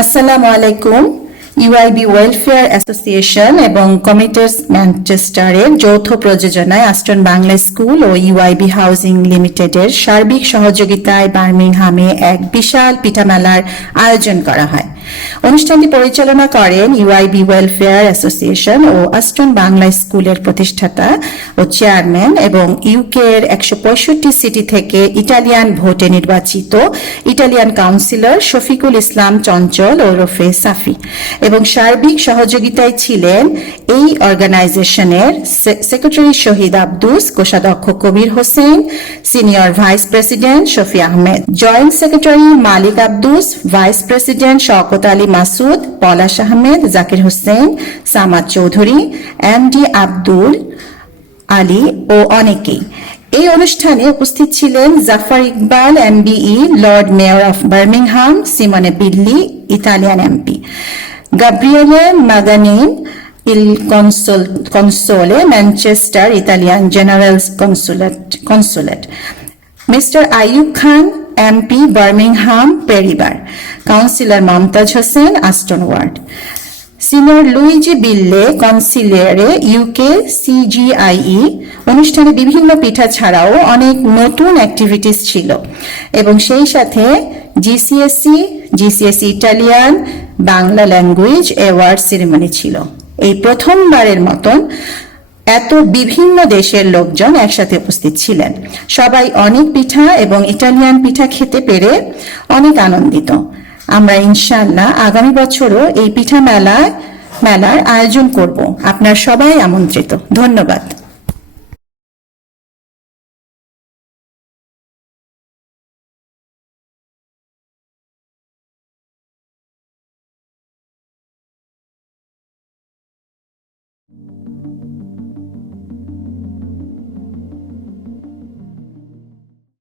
আসসালামু আলাইকুম। ইউআইবি welfare association এবং কমিটার্স ম্যানচেস্টারের যৌথ প্রযোজনায় আস্টন বাংলা স্কুল ও ইউআইবি হাউজিং লিমিটেডের সার্বিক সহযোগিতায় বার্মিংহামে এক বিশাল পিঠামেলার আয়োজন করা হয়। অনুষ্ঠানটি পরিচালনা করেন ইউআইবি ওয়েলফেয়ার অ্যাসোসিয়েশন ও আস্টন বাংলা স্কুলের প্রতিষ্ঠাতা ও চেয়ারম্যান এবং ইউকে এর একশো পঁয়ষট্টি সিটি থেকে ইটালিয়ান ভোটে নির্বাচিত ইটালিয়ান কাউন্সিলর শফিকুল ইসলাম চঞ্চল ওরফে সাফি। এবং সার্বিক সহযোগিতায় ছিলেন এই অর্গানাইজেশনের সেক্রেটারি শহীদ আব্দুস, কোষাধ্যক্ষ Kabir Hossain, senior vice president Shafi Ahmed. Joint secretary Malik Abdus, vice president Shawkat Ali Masud, Palash Ahmed, Zakir Hossain, Samad Chowdhury MD Abdul Ali ও অনেকেই। এই অনুষ্ঠানে উপস্থিত ছিলেন Zafar Iqbal MBE lord mayor of Birmingham, Simone Billi Italian MP Gabriele মাগানিন, ইল কনসোল কনসোলে Manchester Italian general consulate consulate. Mister Ayub Khan MP Birmingham Perry Barr councillor Mumtaz Hossain Aston ward senior Luigi Billi কনসিলিয়ারে UK CGIE অনুষ্ঠানে বিভিন্ন পিঠা ছাড়াও অনেক নতুন activities ছিল। এবং সেই সাথে GCSE GCSE Italian Bangla language award ceremony ছিল। এই প্রথমবারের মতন এত বিভিন্ন দেশের লোকজন একসাথে উপস্থিত ছিলেন। সবাই অনেক পিঠা এবং ইটালিয়ান পিঠা খেতে পেরে অনেক আনন্দিত। আমরা ইনশাল্লাহ আগামী বছরও এই পিঠা মেলায় মেলার আয়োজন করব। আপনার সবাই আমন্ত্রিত। ধন্যবাদ।